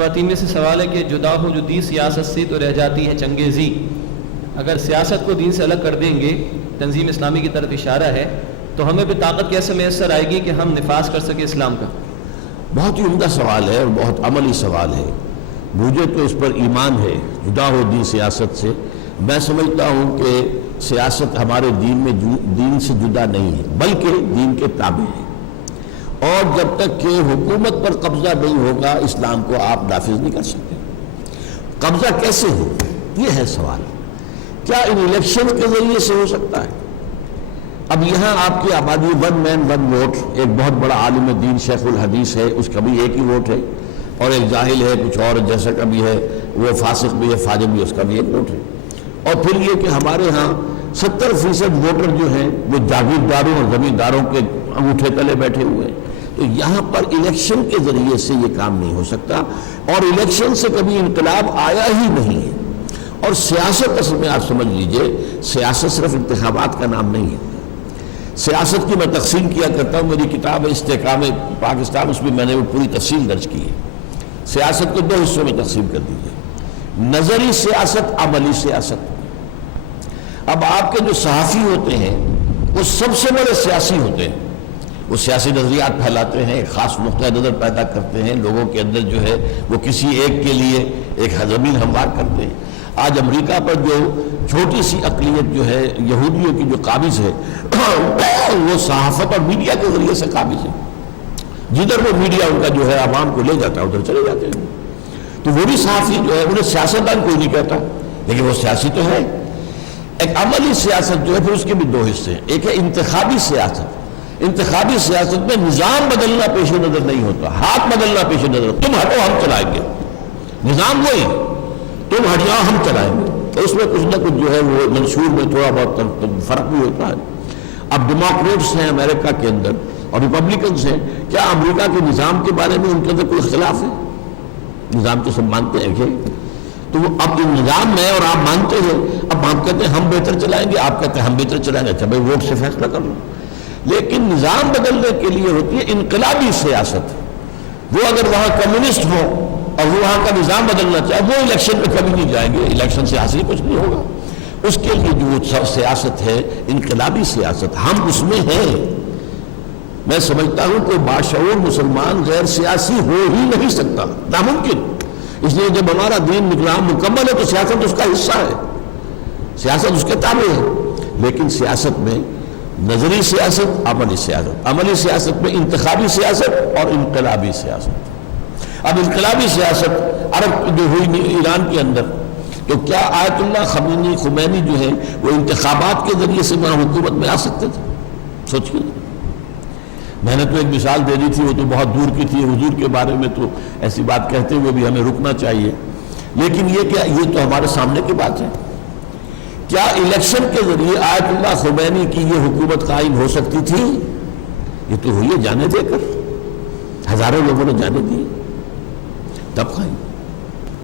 خواتین میں سے سوال ہے کہ جدا ہو جو دین سیاست سے تو رہ جاتی ہے چنگیزی، اگر سیاست کو دین سے الگ کر دیں گے، تنظیم اسلامی کی طرف اشارہ ہے، تو ہمیں بھی طاقت کیسے میسر آئے گی کہ ہم نفاذ کر سکیں اسلام کا؟ بہت ہی عمدہ سوال ہے اور بہت عملی سوال ہے. مجھے تو اس پر ایمان ہے جدا ہو دین سیاست سے. میں سمجھتا ہوں کہ سیاست ہمارے دین میں دین سے جدا نہیں ہے بلکہ دین کے تابع ہے، اور جب تک کہ حکومت پر قبضہ نہیں ہوگا اسلام کو آپ نافذ نہیں کر سکتے. قبضہ کیسے ہو، یہ ہے سوال. کیا ان الیکشن کے ذریعے سے ہو سکتا ہے؟ اب یہاں آپ کی آبادی ون مین ون ووٹ، ایک بہت بڑا عالم دین شیخ الحدیث ہے، اس کا بھی ایک ہی ووٹ ہے، اور ایک جاہل ہے کچھ اور جیسا کا بھی ہے، وہ فاسق بھی ہے فاجر بھی، اس کا بھی ایک ووٹ ہے. اور پھر یہ کہ ہمارے ہاں 70% ووٹر جو ہیں وہ جاگیرداروں اور زمینداروں کے انگوٹھے تلے بیٹھے ہوئے ہیں. تو یہاں پر الیکشن کے ذریعے سے یہ کام نہیں ہو سکتا، اور الیکشن سے کبھی انقلاب آیا ہی نہیں ہے. اور سیاست اصل میں آپ سمجھ لیجئے، سیاست صرف انتخابات کا نام نہیں ہے. سیاست کی میں تقسیم کیا کرتا ہوں، میری کتاب ہے استحکام پاکستان، اس میں میں نے وہ پوری تفصیل درج کی ہے. سیاست کو 2 حصوں میں تقسیم کر دیجئے، نظری سیاست، عملی سیاست. اب آپ کے جو صحافی ہوتے ہیں وہ سب سے بڑے سیاسی ہوتے ہیں. وہ سیاسی نظریات پھیلاتے ہیں، ایک خاص نقطہ نظر پیدا کرتے ہیں، لوگوں کے اندر جو ہے وہ کسی ایک کے لیے ایک زمین ہموار کرتے ہیں. آج امریکہ پر جو چھوٹی سی اقلیت جو ہے یہودیوں کی جو قابض ہے وہ صحافت اور میڈیا کے ذریعے سے قابض ہے. جدھر وہ میڈیا ان کا جو ہے عوام کو لے جاتا ہے ادھر چلے جاتے ہیں. تو وہ بھی صحافی جو ہے، انہیں سیاستدان کوئی نہیں کہتا، لیکن وہ سیاسی تو ہے. ایک عملی سیاست جو ہے پھر اس کے بھی 2 حصے ہیں. ایک ہے انتخابی سیاست. انتخابی سیاست میں نظام بدلنا پیش نظر نہیں ہوتا، ہاتھ بدلنا پیش نظر. تم ہٹو ہم چلائیں گے، نظام وہی، تم ہٹ جاؤ ہم چلائیں گے. تو اس میں کچھ نہ کچھ جو ہے وہ منشور میں تھوڑا بہت فرق بھی ہوتا ہے. اب ڈیموکریٹس ہیں امریکہ کے اندر اور ریپبلکنز ہیں، کیا امریکہ کے نظام کے بارے میں ان کے اندر کوئی اختلاف ہے؟ نظام تو سب مانتے ہیں کہ تو وہ اب نظام میں اور آپ مانتے ہیں. اب آپ کہتے ہیں ہم بہتر چلائیں گے، آپ کہتے ہیں ہم بہتر چلائیں گے. اچھا بھائی ووٹ سے فیصلہ کر لو. لیکن نظام بدلنے کے لیے ہوتی ہے انقلابی سیاست. وہ اگر وہاں کمیونسٹ ہو اور وہ وہاں کا نظام بدلنا چاہے، وہ الیکشن پہ کبھی نہیں جائیں گے، الیکشن سے حاصل کچھ نہیں ہوگا. اس کے لیے جو سیاست ہے انقلابی سیاست، ہم اس میں ہیں. میں سمجھتا ہوں کہ باشعور مسلمان غیر سیاسی ہو ہی نہیں سکتا، ناممکن. اس لیے جب ہمارا دین نظام مکمل ہے تو سیاست اس کا حصہ ہے، سیاست اس کے تابع ہے. لیکن سیاست میں نظری سیاست، عملی سیاست. عملی سیاست میں انتخابی سیاست اور انقلابی سیاست. اب انقلابی سیاست عرب جو ہوئی ایران کے اندر، تو کیا آیت اللہ خمینی جو ہے وہ انتخابات کے ذریعے سے وہاں حکومت میں آ سکتے تھے؟ سوچیے. میں نے تو ایک مثال دے دی تھی، وہ تو بہت دور کی تھی. حضور کے بارے میں تو ایسی بات کہتے ہوئے بھی ہمیں رکنا چاہیے. لیکن یہ تو ہمارے سامنے کی بات ہے. کیا الیکشن کے ذریعے آیت اللہ خمینی کی یہ حکومت قائم ہو سکتی تھی؟ یہ تو ہوئی ہے جانے دے کر، ہزاروں لوگوں نے جانے دی تب قائم.